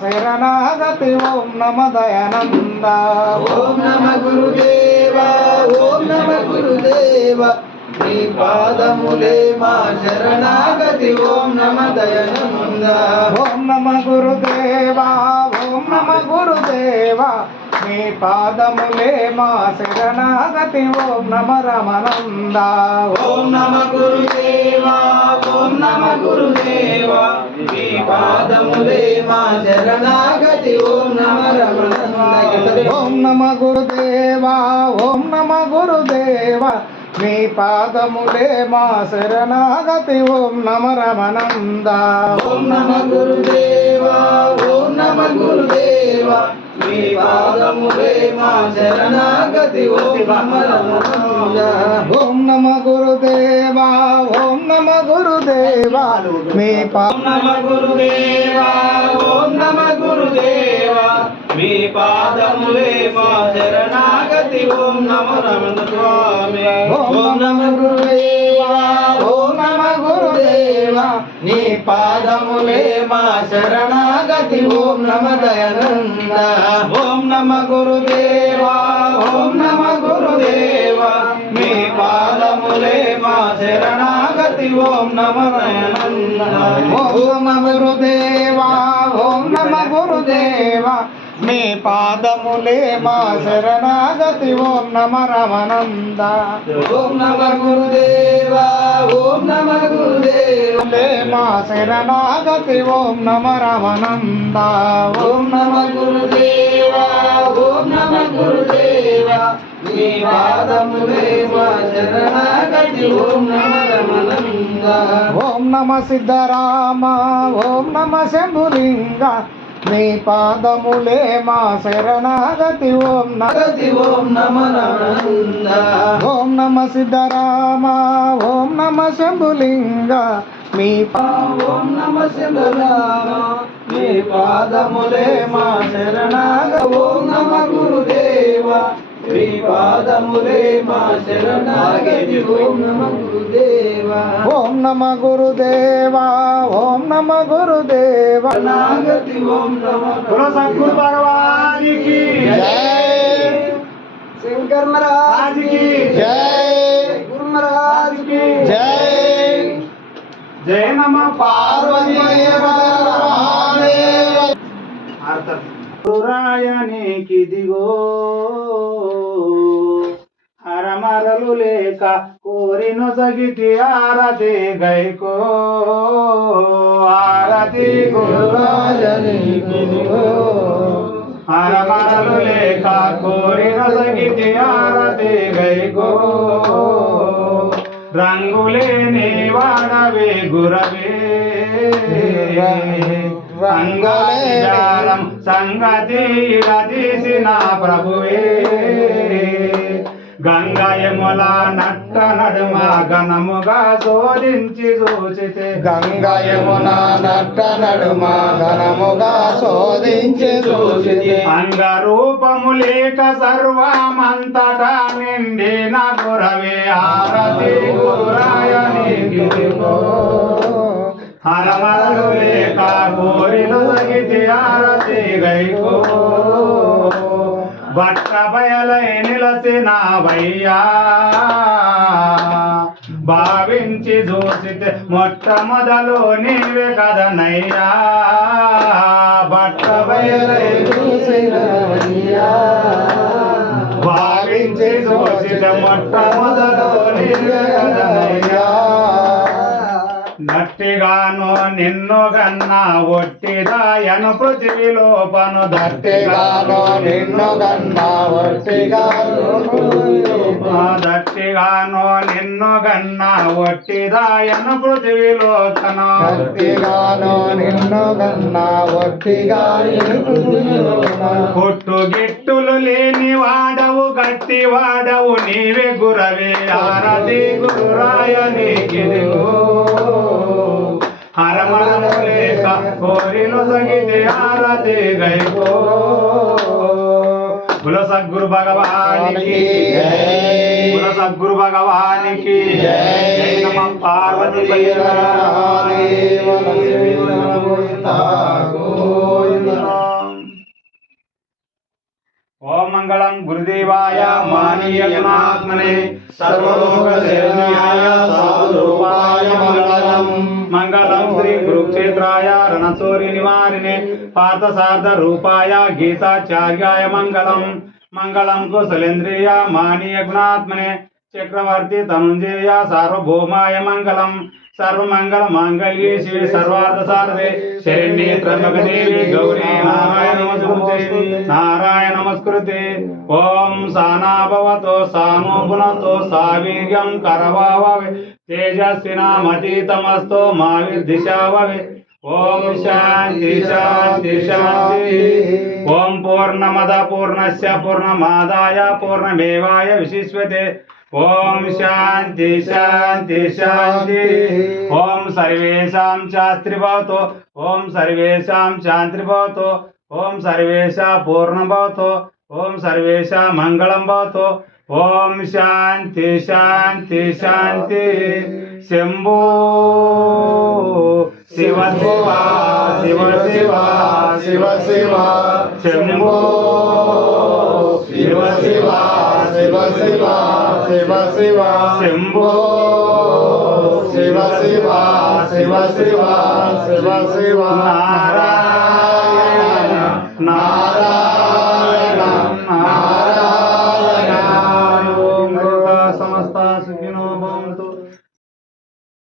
శరణాగతి ఓం నమ దయానంద. ఓం నమ గురుదేవ ఓం నమ గురుదేవ. నీ పాదములే మా శరణాగతి. ఓం నమ దయనంద. ఓం నమ గురుదేవా ఓం నమ గురుదేవా. మీ పాదములే మా శరణాగతి. ఓం నమ రమనంద ఓం నమ గురుదేవ ఓం నమ గురుదేవ. నీ పాదములే మా శరణాగతి. ఓం నమ రమణంద ఓం నమ గురుదేవా ఓం నమ గురుదేవా. మీ పాదములే మా శరణాగతి. ఓం నమ రమనంద ఓం నమ గురుదేవ ఓం నమ గురుదేవ మీ పాదములే మా శరణాగతి ఓం నమ గురుదేవా ఓం నమ గురుదేవా మీ పా ఓం నమ గురుదేవా ఓం నమ గురుదేవా మీ పాదములే మా శరణాగతి ఓం నమ రమణ స్వామి. ఓం నమ గురుదేవా ఓం నమ గురుదేవా నీ పాదములే మా శరణాగతి. ఓం నమ దయానంద. ఓం నమ గురుదేవా ఓం నమ గురుదేవా మీ పాదములే మా శరణాగతి. ఓం నమ దయానంద. ఓం నమ గురుదేవా ఓం నమ గురుదేవా మీ పాదములే మా శరణాగతి. ఓం నమ రమనంద. ఓం నమ గురుదేవా ఓం నమ గురుదేవ. లే మా శరణాగతి. ఓం నమ రమనంద. ఓం నమ గురుదేవా ఓం నమ గురుదేవా. నీ పాదములే మా శరణాగతి. ఓం నమ రమణంద ఓం నమ సిద్ధరామ ఓం నమ శంభులింగ. మీ పాదములే మా శరణాగతి. ఓం నమ గతి ఓం నమ. ఓం నమ సిద్ధరామ. ఓం నమ శంభులింగ. మీ ఓం నమ శివరామ నీ పాదములే మా గురుదేవ నీ పాదములే మా శరణాగతి. ఓం నమ గురుదేవ. ఓం నమ గురుదేవా ఓం నమ గురుదేవా. శరణాగతి ఓం నమ గురు సద్గురు భగవానికి జై. శంకర్ మహారాజ్కి జై. గురు మహారాజ్కి జై. జయ నమ పార్వతీ పురాయనికి దిగో హరమరలు లేక కోరిన సగితి ఆరతి గైకో. ఆరతి గురురాజనికి హరమరలు లేక కోరిన సగితి ఆరతి గైకో. రంగులే నీ వాడవే గురవే. రంగలేరం సంగతి తీసిన ప్రభువే గంగయముల నట్ట నడుమ ఘనముగా శోధించి చూచితే. గంగయమున నట్ట నడుమ ఘనముగా శోధించి చూసితే అంగరూపము లేక సర్వమంతటా నిండిన గురవే. ఆరతి గురాయనికి హరమరలు లేక కోరిన సగితి ఆరతి గైకో. భట్ట బయలై నిలసిన వయ్యా భావించి చూసితే మొట్టమొదలు నీవే కదనయ్యా. భట్ట బయలై చూసిన భావించి చూసితే మొట్టమొదలు నీవే కదనయ్యా. నట్టిగాను నిన్ను గన్న ఒట్టిదాయను పృథివిలో పను గట్టిగాను నిన్ను గన్నా ఒట్టిగాను దట్టిగాను నిన్ను గన్న ఒట్టిదాయను పృథివిలో తన. గట్టిగాను నిన్ను గన్నా ఒట్టిగాను కొట్టు గిట్టులు లేని వాడవు గట్టి వాడవు నీవే గురవే. ఆరతి గురురాయ నీకిదిగో. హరమరము లేక కోరిను సగితే ఆరతి గైకో. బుల సద్గురు భగవానికి. బుల సద్గురు భగవానికి నమ పార్వతీ. మంగళం గురుదేవాయ మానీయ సర్వలోకశరణ్యాయ సాధురూపాయ మంగళం. మంగళం శ్రీ కురుక్షేత్రాయ రణచోరి నివారిణే పార్థసార్థ రూపాయ గీతాచార్యాయ మంగళం. మంగళం కుశలేంద్రియ మానీయ గుణాత్మనే చక్రవర్తి తనుంజయ సార్వభౌమాయ మంగళం. సర్వమంగళ మాంగళ్యే శివే సర్వార్థ సారదే శరణ్యే త్రమగదేవి గౌరీ నారాయణ నమస్కృతే నారాయణ నమస్కృతే. ఓం సానాభవతో సాను సావీర్యం కరవావే తేజస్వినామతీతమస్తో మా విద్దిశావే ఓం శాంతి శాంతి శాంతి. ఓం పూర్ణమద పూర్ణస్య పూర్ణమాదాయ పూర్ణమేవాయ విశిష్యతే. ఓం శాంతి శాంతి శాంతి. ఓం సర్వేషాం శాస్త్రి భవతు ఓం సర్వేషాం శాంతి భవతు ఓం సర్వేషా పూర్ణ భవతు ఓం సర్వేషా మంగళం భవతు. ఓం శాంతి శాంతి శాంతి. శంభో శివ శివ శివ శివ శివ శివ శంభో శివ శివ శివ శంభో. శివ శివ శివ శివ శివ శివ నారాయణ నారాయణ.